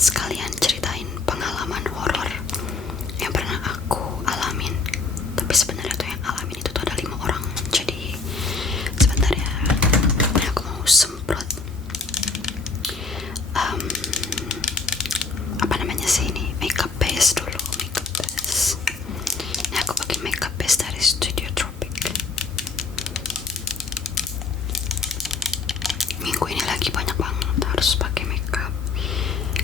sekalian ceritain pengalaman horor yang pernah aku alamin. Tapi sebenarnya tuh yang alamin itu tuh ada 5 orang. Jadi sebentar ya, aku mau semprot apa namanya sih ini, makeup base dulu. Makeup base ini aku pakai makeup base dari Studio Tropic. Minggu ini lagi banyak banget harus pakai makeup.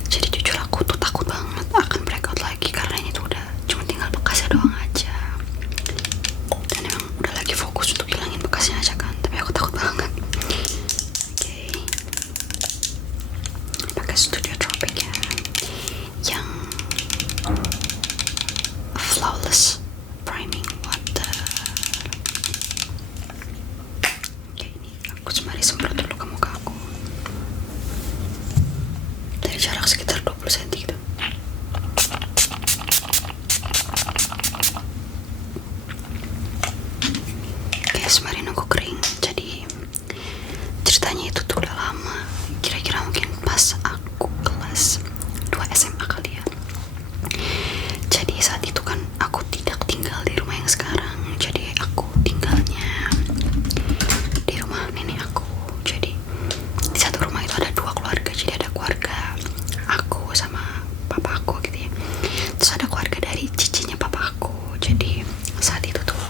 Jadi jujur aku tuh takut banget akan breakout lagi, karena ini tuh udah cuma tinggal bekasnya doang aja. Dan emang udah lagi fokus untuk hilangin bekasnya aja kan, tapi aku takut banget. Oke, pakai Studio Tropic ya, yang flawless priming water. Oke, ini aku sembari semprot dulu ke muka aku dari jarak sekitar 20 cm gitu. Oke, sembari nunggu kering. Jadi ceritanya itu tuh udah lama, kira-kira mungkin pas aku kelas 2 SMA kali ya. Jadi saat itu kan aku tidak tinggal di rumah yang sekarang, jadi aku tinggalnya di rumah nenek aku. Jadi di satu rumah itu ada 2 keluarga. Jadi ada keluarga aku sama papa aku gitu ya, terus ada keluarga dari cicinya papa aku. Jadi saat itu tuh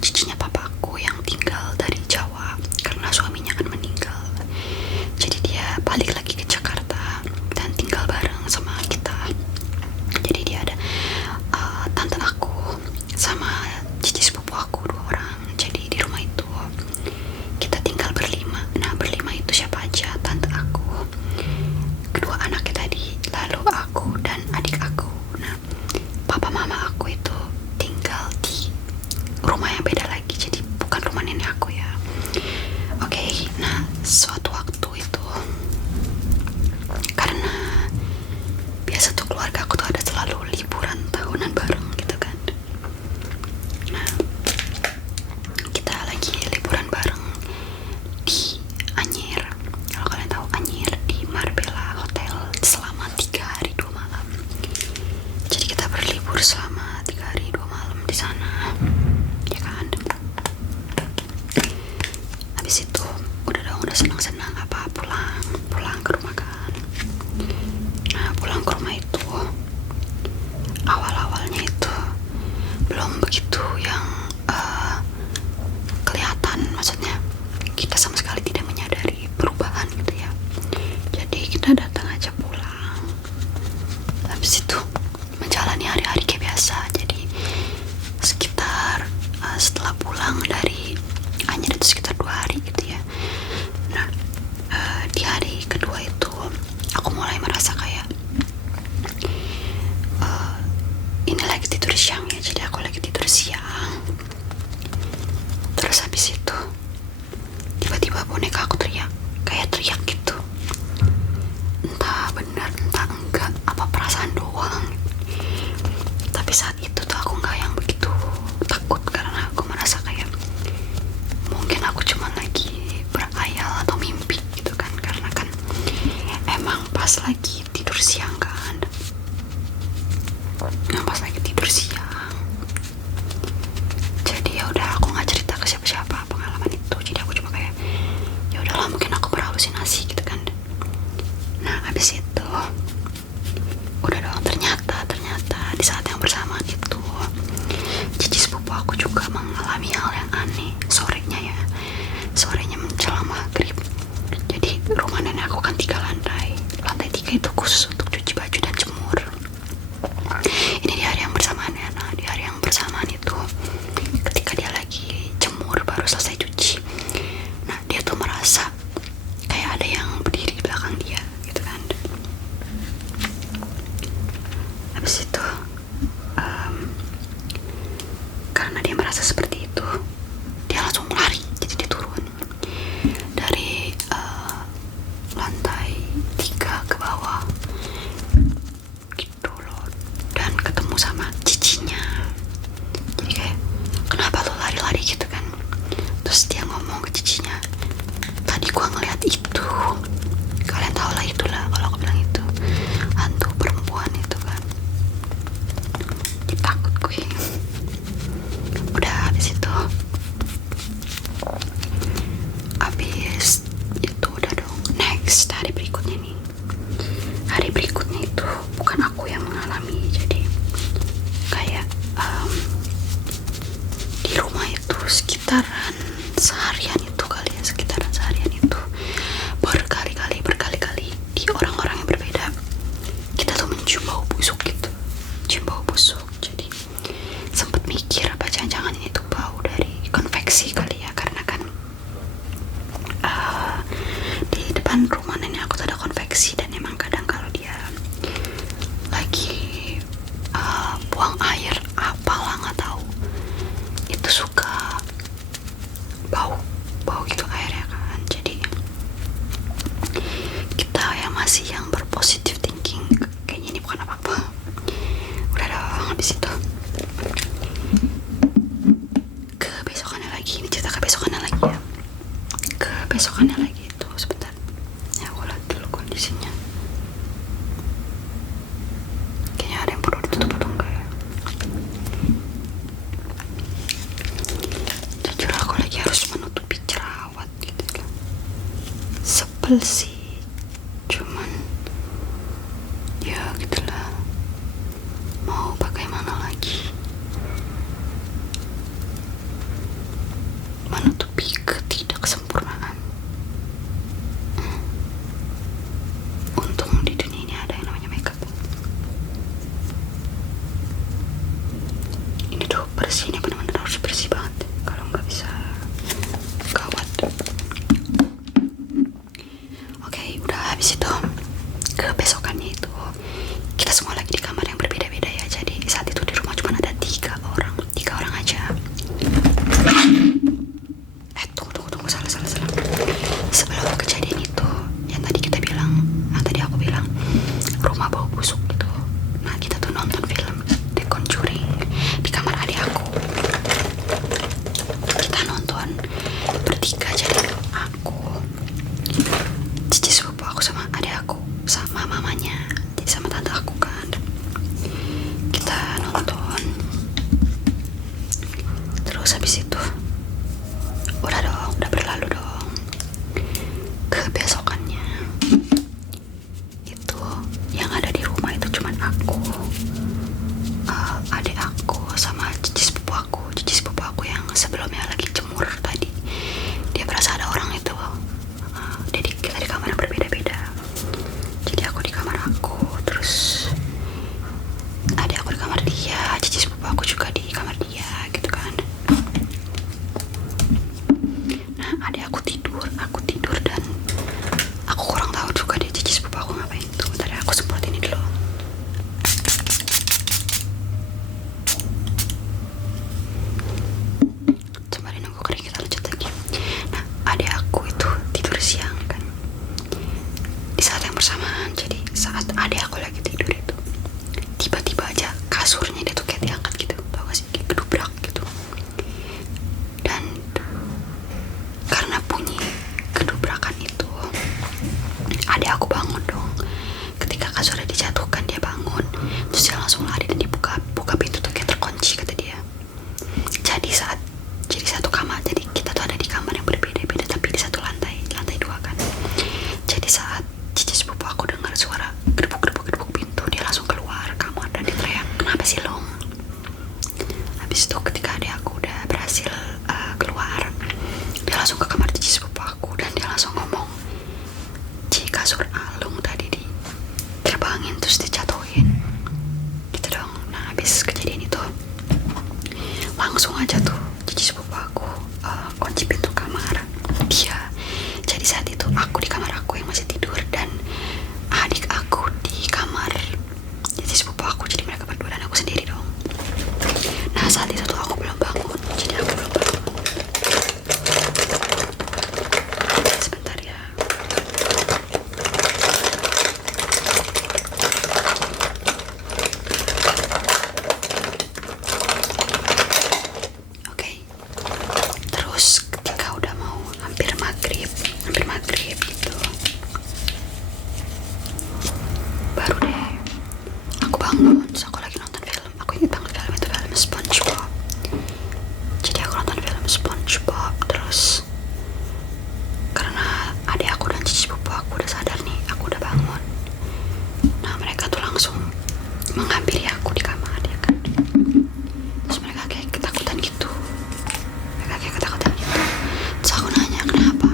cicinya papa aku yang tinggal dari Jawa karena suaminya kan meninggal, jadi dia balik lagi ke Jakarta dan tinggal bareng sama kita. Jadi dia ada tante aku sama cici sepupu aku 2 orang. Jadi di rumah itu kita tinggal berlima. Nah, berlima itu siapa aja? Tante aku, kedua anaknya tadi, lalu aku dan adik aku. Nah, papa mama aku itu tinggal di rumah yang beda lagi, jadi bukan rumah nenek aku ya. Oke, nah suatu waktu itu, karena biasa tuh keluarga aku tuh ada selalu liburan tahunan bareng gitu kan. Nah, kita lagi liburan bareng di Anyer. Kalau kalian tahu Anyer, di Marbella Hotel selama 3 hari 2 malam. Jadi kita berlibur selama 3 hari 2 malam di sana, ya kan. Habis itu udah senang-senang apa pulang ke rumah kan. Nah, pulang ke rumah itu awal-awalnya itu belum begitu yang kelihatan, maksudnya kita sama sekali tidak menyadari perubahan gitu ya. Jadi kita datang aja pulang, habis itu menjalani hari-hari kayak biasa. Jadi sekitar setelah pulang dari Anyer itu sekitar 2 hari gitu ya. Nah, di hari kedua itu aku mulai merasa kayak ini lagi tidur siang ya, jadi aku lagi tidur siang. Terus habis itu tiba-tiba boneka aku teriak gitu. Entah benar entah enggak, apa perasaan doang. Tapi saat itu tuh aku nggak yang begitu takut, karena aku merasa kayak mungkin aku cuma lagi berayal atau mimpi gitu kan, karena kan emang pas lagi tidur siang kan. Nah, pas lagi tidur siang, jadi ya udah aku nggak cerita ke siapa-siapa pengalaman itu. Jadi aku cuma kayak ya udahlah, mungkin aku berhalusinasi gitu kan. Nah, habis itu udah dong, ternyata di saat yang bersamaan itu cici sepupu aku juga mengalami hal yang aneh. Sorenya menjelang maghrib. Jadi rumah nenek aku kan 3 lantai 3 itu khusus untuk cuci baju dan jemur. Ini di hari yang bersamaan ya. Nah, di hari yang bersamaan itu ketika dia lagi jemur, baru selesai cuci, nah dia tuh merasa kayak ada yang berdiri di belakang dia gitu kan. Habis itu karena dia merasa seperti itu, dia langsung lari. Jadi dia turun dari lantai 3 ke bawah gitu loh, dan ketemu sama cicinya. Jadi kayak, kenapa lo lari-lari gitu kan. Terus dia ngomong ke cicinya, tadi gua ngeliat itu. Kalian tau lah itulah kalau aku bilang itu kesel sih, cuman ya gitulah, mau bagaimana lagi, menutupi ketidaksempurnaan. Untung di dunia ini ada yang namanya makeup. Ini tuh bersihnya benar-benar harus bersih banget, kalau nggak bisa gawat. Oke, udah habis itu, kebesokannya itu kita semua lagi di kamar yang berbeda-beda ya. Jadi saat itu di rumah cuma ada tiga orang aja. Tunggu, salah. Sebelum kejadian itu, yang tadi aku bilang rumah bau busuk gitu. Nah, kita tuh nonton film The Conjuring di kamar adik aku. Kita nonton bertiga, jadi aku, cici sepupu aku sama adik aku sama mamanya, jadi sama tante aku kan. Kita nonton, terus habis itu udah berlalu dong. Kebesokannya itu yang ada di rumah itu cuman aku, adik aku sama cici sepupu aku yang sebelumnya lagi jemur tadi. Dia berasa ada orang itu. Jadi kita di kamar yang berbeda-beda. Jadi aku di kamar aku, terus adik aku di kamar dia, cici sepupu aku juga di kamar dia gitu kan. Nah, adik aku tidur dan aku kurang tahu juga dia cici sepupu aku ngapain tuh. Tadi aku semprot ini dulu. Sembari nunggu kering kita lanjut lagi. Nah, adik aku itu tidur siang kan. Di saat yang bersamaan, jadi saat adik aku lagi tidur itu, tiba-tiba aja kasurnya dia tuh kayak diangkat gitu, tau gak sih, kayak gedubrak gitu. Dan karena bunyi gedubrakan itu, adik aku bangun dong. Ketika kasurnya dijatuhkan, dia bangun, terus dia langsung lari dan dibuka pintu tuh kayak terkunci kata dia. Jadi satu kamar, jadi kita tuh ada di kamar yang berbeda-beda tapi di satu lantai 2 kan. Jadi saat cici sepupu aku dengar suara gedebuk pintu, dia langsung keluar kamar dan dia teriak, "Kenapa sih Long?" Habis itu ketika adik aku udah berhasil keluar, dia langsung ke kamar cici sepupu aku dan dia langsung ngomong, "Ci, kasur Alung tadi diterbangin terus dijatuhin." Gitu dong. Nah, habis kejadian itu langsung aja tuh cici sepupu aku kunci pintu kamar dia. Jadi saat itu aku di kamar aku yang masih tidur dan adik aku di kamar cici sepupu aku, jadi mereka berdua dan aku sendiri dong. Nah, saat itu tuh aku belum bangun, jadi aku belum bangun. Sebentar ya. Oke. Terus ketika udah mau hampir maghrib gitu, baru deh aku bangun. Terus aku lagi nonton film. Aku ingat banget film itu, film SpongeBob. Jadi aku nonton film SpongeBob, terus karena adik aku dan cici sepupu aku udah sadar nih aku udah bangun. Nah, mereka tuh langsung menghampiri aku di kamar ya kan. Terus mereka kayak ketakutan gitu. Terus aku nanya kenapa.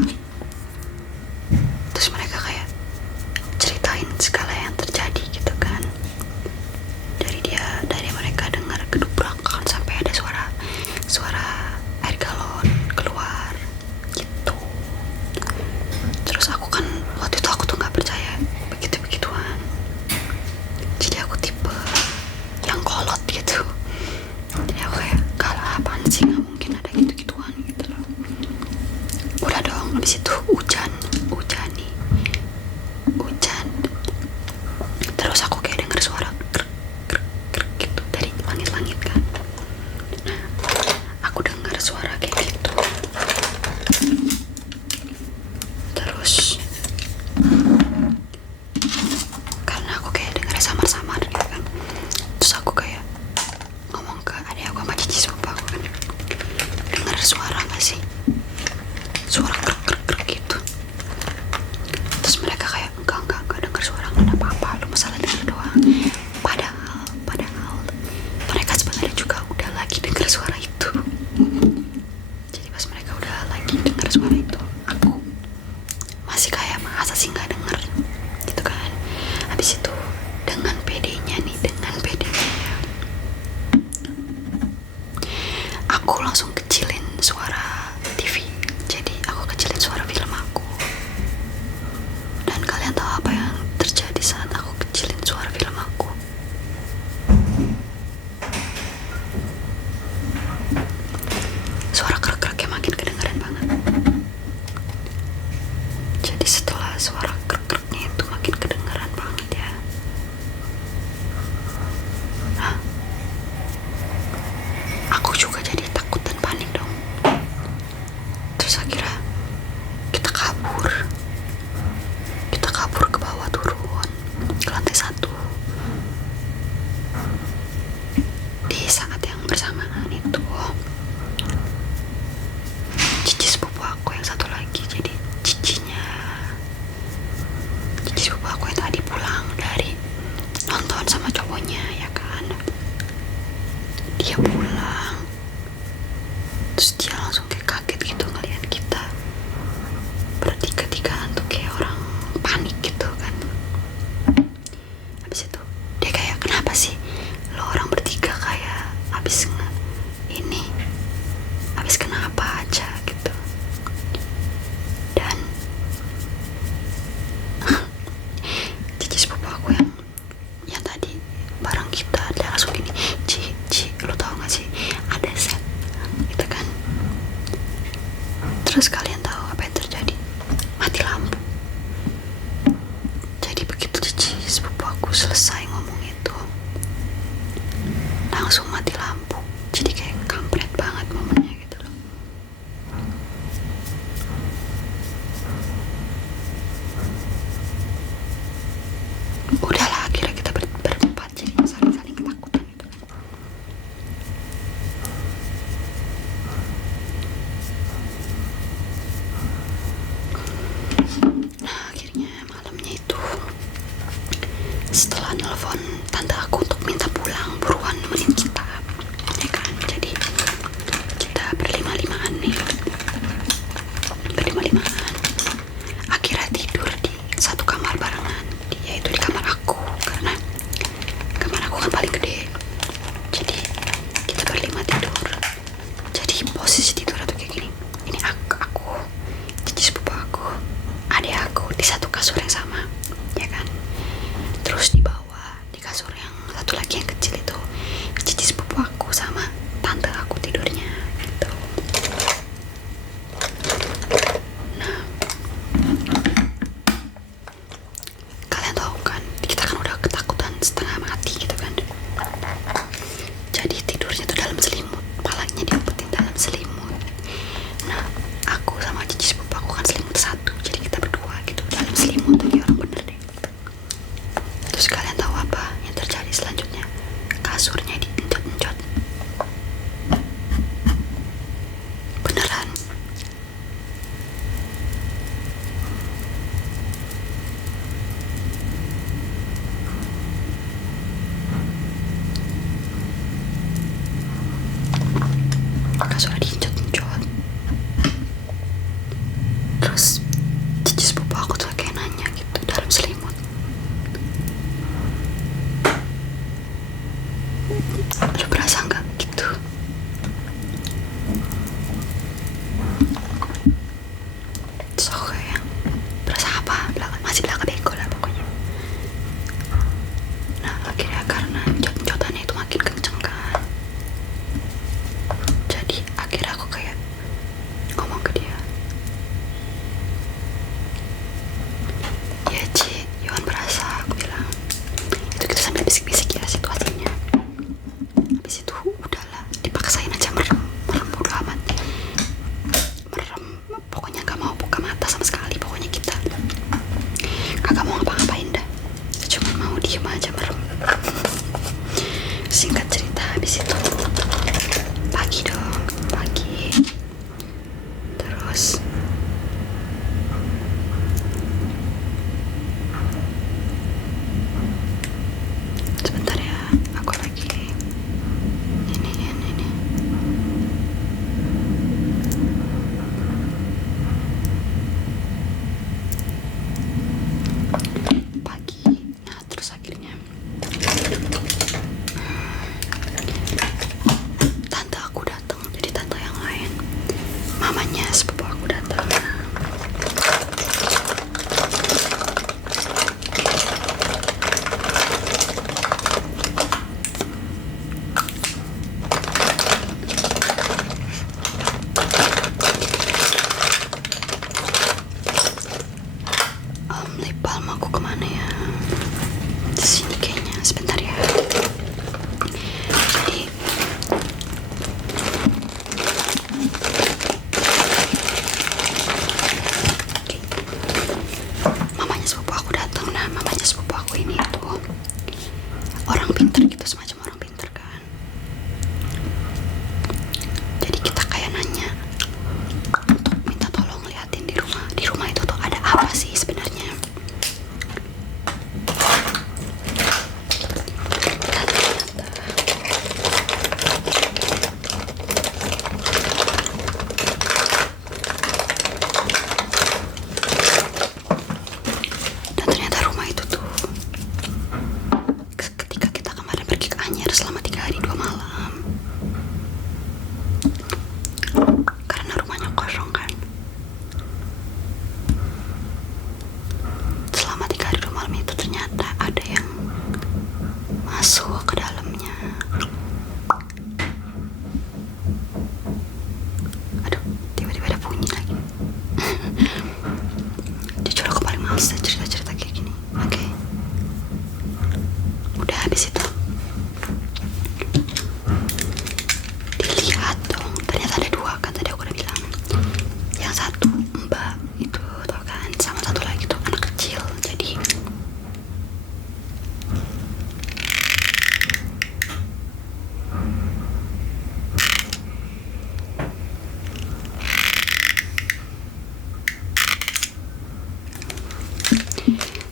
Terus mereka kayak ceritain segala yang terjadi gitu kan. Dari mereka dengar gedubrakan sampai ada suara air galon keluar gitu. Terus aku kan waktu itu aku tuh nggak percaya begituan. Jadi aku tipe habis itu dengan pedenya nih, dengan pedenya ya, aku langsung kecilin suara TV. Jadi aku kecilin suara film aku. Dan kalian tahu apa yang terjadi saat aku kecilin suara film aku? Suara krek-kreknya makin kedengaran banget. Jadi setelah suara krek-kreknya itu makin kedengaran banget ya, aku juga jadi takut dan panik dong. Terus akhirnya kita kabur ke bawah, turun ke lantai 1. Di saat yang bersamaan itu cici sepupu aku yang satu lagi, jadi cici sepupu aku yang tadi pulang dari nonton sama cowoknya ya kan, dia pulang terus dia langsung kayak kaget gitu ngeliat kita bertiga-tigaan tuh kayak orang panik gitu kan. Habis itu dia kayak, kenapa sih lo orang bertiga kayak habis kenapa aja gitu. Dan cici sepupu aku yang tadi bareng kita, dia langsung gini, Ci, lo tau gak sih ada set gitu kan. Terus kalian tahu apa yang terjadi? Mati lampu. Jadi begitu cici sepupu aku selesai ngomong itu, langsung mati lampu. Jadi kayak kampret banget momennya gitu loh. Udahlah, akhirnya kita berempat jadi saling-saling ketakutan gitu kan. Nah akhirnya malamnya itu, setelah nelfon tante aku untuk minta pulang, buruan nemenin kita ya kan. Jadi kita berlima-limaan akhirnya tidur di satu kamar barengan, yaitu di kamar aku, karena kamar aku kan paling gede. Jadi kita berlima tidur. Jadi posisi tidur tuh kayak gini, ini aku, cici sepupu aku, adik aku di satu kasur yang sama ya kan. Terus di bawah, di kasur yang satu lagi yang kecil itu, cici sepupu aku sama tante aku tidurnya gitu. Nah kalian tahu kan, kita kan udah ketakutan setengah mati gitu kan. Jadi tidurnya tuh dalam selimut, palanya diumpetin dalam selimut. Nah aku sama cici sepupu aku kan selimut satu, jadi kita berdua gitu dalam selimut. Tadi orang bener deh. Terus kalian tahu apa yang terjadi selanjutnya? Kasurnya diencot-encot. Beneran. Kasurnya diencot-encot. Terus cici sepupu aku tuh kayak nanya gitu dalam selimut, lu berasa nggak gitu? Terus aku kayak, berasa apa? Masih belaka bego lah pokoknya. Nah akhirnya karena encot-encotannya itu makin kenceng kan, jadi akhirnya aku kayak ngomong ke dia, ya Ci, Yohan berasa, aku bilang. Itu kita sambil bisik-bisik ya situasinya. Habis itu udahlah, dipaksain aja merem bodo amat, merem, pokoknya gak mau buka mata sama sekali. Pokoknya kita kagak mau ngapa-ngapain dah, cuma mau diem aja merem. Singkat cerita, habis itu pagi dong, terus sebentar ya, aku lagi ini pagi. Nah itu semacam orang pintar kan. Jadi kita kayak nanya untuk minta tolong liatin di rumah itu tuh ada apa sih sebenarnya. Dan ternyata rumah itu tuh ketika kita kemarin pergi ke Anyer selama 3 hari 2 malam, karena rumahnya kosong kan, selama 3 hari 2 malam itu ternyata ada yang masuk ke dalamnya. Aduh, tiba-tiba ada bunyi lagi. Jujur aku paling males cerita-cerita kayak gini. Oke. Udah habis itu dilihat dong, ternyata ada 2 kan, tadi aku udah bilang. Yang satu mbak itu tau kan, sama satu lagi tuh anak kecil.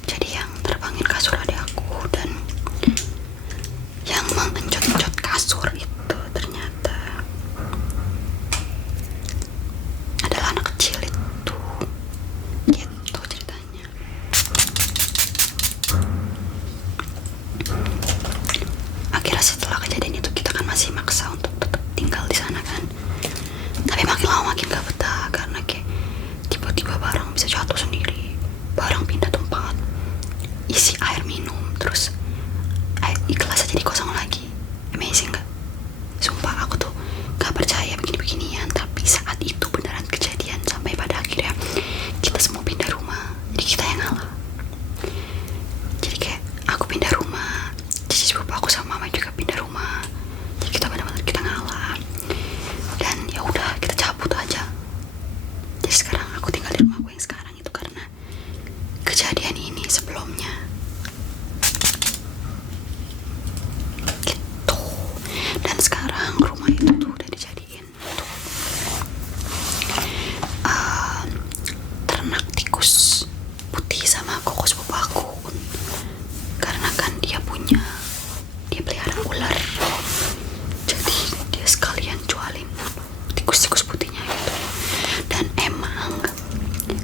Jadi yang terbangin kasur adik aku dan yang mengencot-encot kasur itu ternyata adalah anak kecil itu. Gitu ceritanya. Akhirnya setelah kejadian itu kita kan masih maksa untuk tetap tinggal di sana kan. Tapi makin lama makin gak betah karena kayak tiba-tiba barang bisa jatuh sendiri, barang pindah tempat, isi air minum, terus kelasnya jadi kosong lagi. Amazing gak? Sumpah aku tuh gak percaya begini-beginian, tapi saat itu beneran kejadian. Sampai pada akhirnya kita semua pindah rumah, jadi kita yang ngalah. Jadi kayak aku pindah rumah, cici sepupu aku sama mama juga pindah rumah, jadi kita benar-benar kita ngalah. Dan ya udah kita cabut aja. Jadi sekarang aku tinggal di rumahku yang sekarang itu karena kejadian ini sebelumnya. Gitu. Dan sekarang rumah itu tuh udah dijadiin untuk ternak tikus putih sama koko sepupu aku. Karena kan dia pelihara ular, jadi dia sekalian jualin tikus-tikus putihnya gitu. Dan emang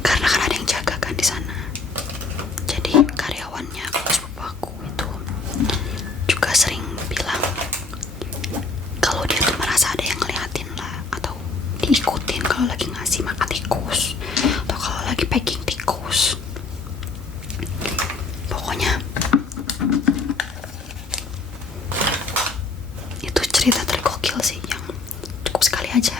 karena kan ada yang jaga kan di sana, jadi karyawannya koko sepupu aku itu juga sering bilang kalau dia tuh merasa ada yang ngeliatin lah, atau diikutin kalau lagi ngasih makan tikus atau kalau lagi packing tikus. Pokoknya itu cerita tergokil sih, yang cukup sekali aja